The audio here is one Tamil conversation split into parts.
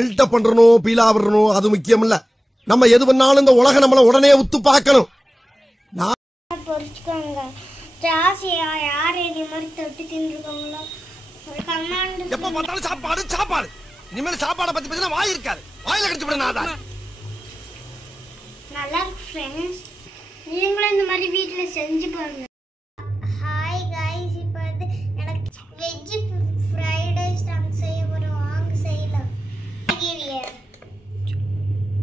பில்டப் பண்றணும் பீலா வரணும் அது முக்கியம் இல்ல. நம்ம எது பண்ணாலும் இந்த உலக நம்மள உடனே உத்து பார்க்கணும். பொறுச்சுக்கோங்க. ஜாசியா யார் இந்த மாதிரி தொட்டு தின்றுக்கோங்களோ ஒரு கமாண்ட். எப்ப பார்த்தாலும் சாப்பாடு சாப்பாடு. இனிமேல் சாப்பாடை பத்தி பேசினா வாய் இருக்காது. வாயில கடிச்சு விட நாதா. நல்லா இருக்கு ஃப்ரெண்ட்ஸ். நீங்களும் இந்த மாதிரி வீட்ல செஞ்சு பாருங்க. ஹாய் गाइस, இப்போ வந்து எனக்கு வெஜ் ஃப்ரைட் ரைஸ் நான் செய்ய போறேன். வாங்க செய்யலாம்.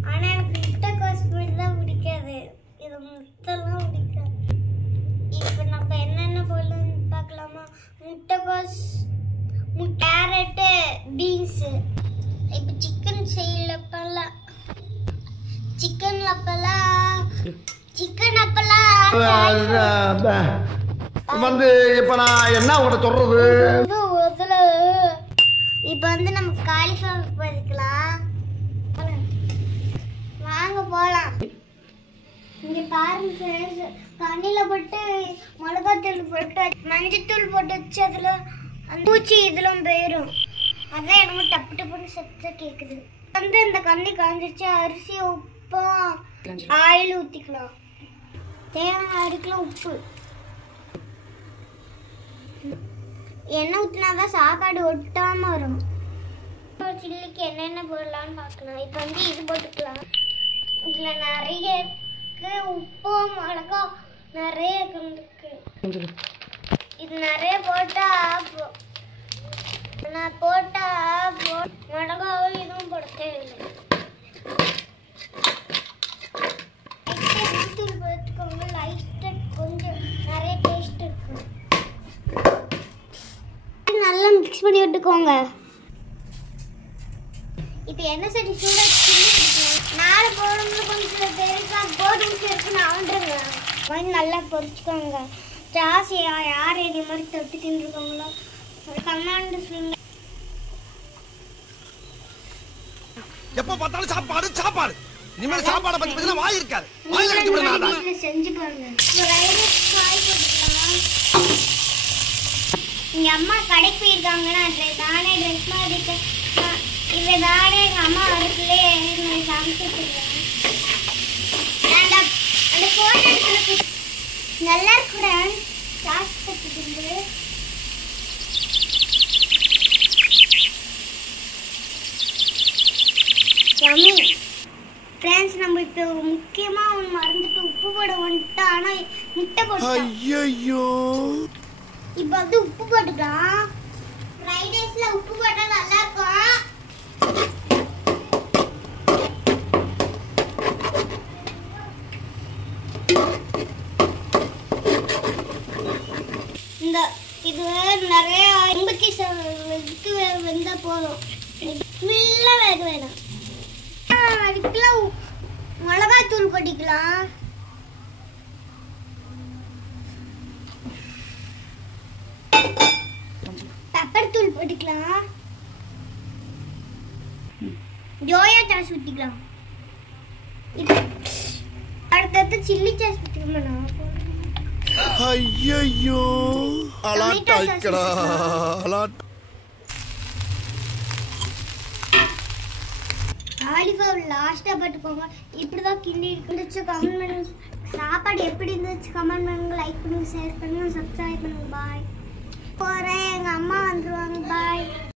ஆனா எனக்கு முட்டைக்கோஸ் தான் பிடிக்காது. இது முட்டைலாம் பிடிக்காது. இப்போ நம்ம என்னென்ன போடலாம்னு பார்க்கலாமா? முட்டைக்கோஸ், கேரட், பீன்ஸ். இப்போ சிக்கன் செய்யலப்பலாம் சிக்கன் வந்து இப்ப நான் என்ன உங்களை சொல்றது? இப்போ வந்து நம்ம காலிஃப்ளவர் பறிக்கலாம். வாங்க போலாம். இங்க பாருங்க ஃப்ரெண்ட்ஸ், தண்ணில போட்டு மிளகாத்தூள் போட்டு மஞ்சத்தூள் போட்டு வச்சு அதுல அந்த பூச்சி இதெல்லாம் போயிடும். அதான் எனக்கு டப்பு டப்புன்னு சத்தம் கேக்குது. வந்து இந்த கண்ணி காஞ்சிச்சு. அரிசி, உப்பு, ஆயில் ஊத்திக்கலாம். தேவையான அரிக்கலாம் உப்பு, எண்ணெய் ஊத்தினாதான் சாப்பாடு ஒட்டாம வரும். சில்லிக்கு என்னென்ன போடலாம்னு பார்க்கலாம். இப்போ வந்து இது போட்டுக்கலாம். இதுல நிறைய இருக்கு. உப்பு, மிளகா நிறைய இருக்கு. இது நிறைய போட்டா மிளகாவும் இதுவும் போட தேவையில்லை. தூள் போட்டுக்கோங்க. லைட்டா கொஞ்சம் நிறைய டேஸ்ட் இருக்கும். நல்லா மிக்ஸ் பண்ணி விட்டுக்கோங்க. இப்போ என்ன சரி சூடா நாலு போடுங்க. கொஞ்சம் பெருசா போடுங்க இருக்குன்னு ஆண்டுங்க. கொஞ்சம் நல்லா பொரிச்சுக்கோங்க. ஜாசியா யார் இந்த மாதிரி தொட்டு தின்றுக்கோங்களோ ஒரு கமாண்ட் சொல்லுங்க. எப்ப பார்த்தாலும் சாப்பாடு சாப்பாடு. இனிமேல் சாப்பாடை பத்தி பேசினா வாய் இருக்காது. வாயில கடிச்சு விட நாதா. வீட்ல செஞ்சு பாருங்க. ரைஸ் ஃப்ரை பண்ணலாம். எங்க அம்மா கடைக்கு போயிருக்காங்கன்னா நானே ட்ரெஸ் மாறிட்டு இதை நானே எங்க அம்மா அடுப்புலே சமைச்சிருக்கேன். அந்த போட்டோ நல்லா இருக்கிற சாஸ் பத்துக்கு ஃப்ரெண்ட்ஸ், நம்ம இப்போ முக்கியமாக ஒன்று மறந்துட்டு உப்பு போட வந்துட்டோம். ஆனால் முட்டை போட்டோம். ஐயோ, இப்போ வந்து உப்பு போட்டுக்கலாம். ஃப்ரைட் ரைஸ்ல உப்பு போட்டால் நல்லா இருக்கும். இந்த இது நிறைய 87 வெந்தால் போதும். ஃபுல்லாக வேக வேணாம். அதுக்குலாம் மிளகாத்தூள் கொட்டிக்கலாம். பெப்பர் தூள் போட்டுக்கலாம். ஜோயா சாஸ் ஊற்றிக்கலாம். அடுத்தது சில்லி சாஸ் ஊற்றிக்கணும். ஐயோ, அலாட்டாய்க்கடா அலாட். காலிஃப்ளவர் லாஸ்ட்டாக போட்டுக்கோங்க. இப்படி தான் கிண்டி இருந்துச்சு. கமெண்ட் பண்ணுங்க. சாப்பாடு எப்படி இருந்துச்சு கமெண்ட் பண்ணுங்க. லைக் பண்ணுங்க, ஷேர் பண்ணுங்க, சப்ஸ்கிரைப் பண்ணுங்க. பாய். போகிறேன், எங்கள் அம்மா வந்துடுவாங்க. பாய்.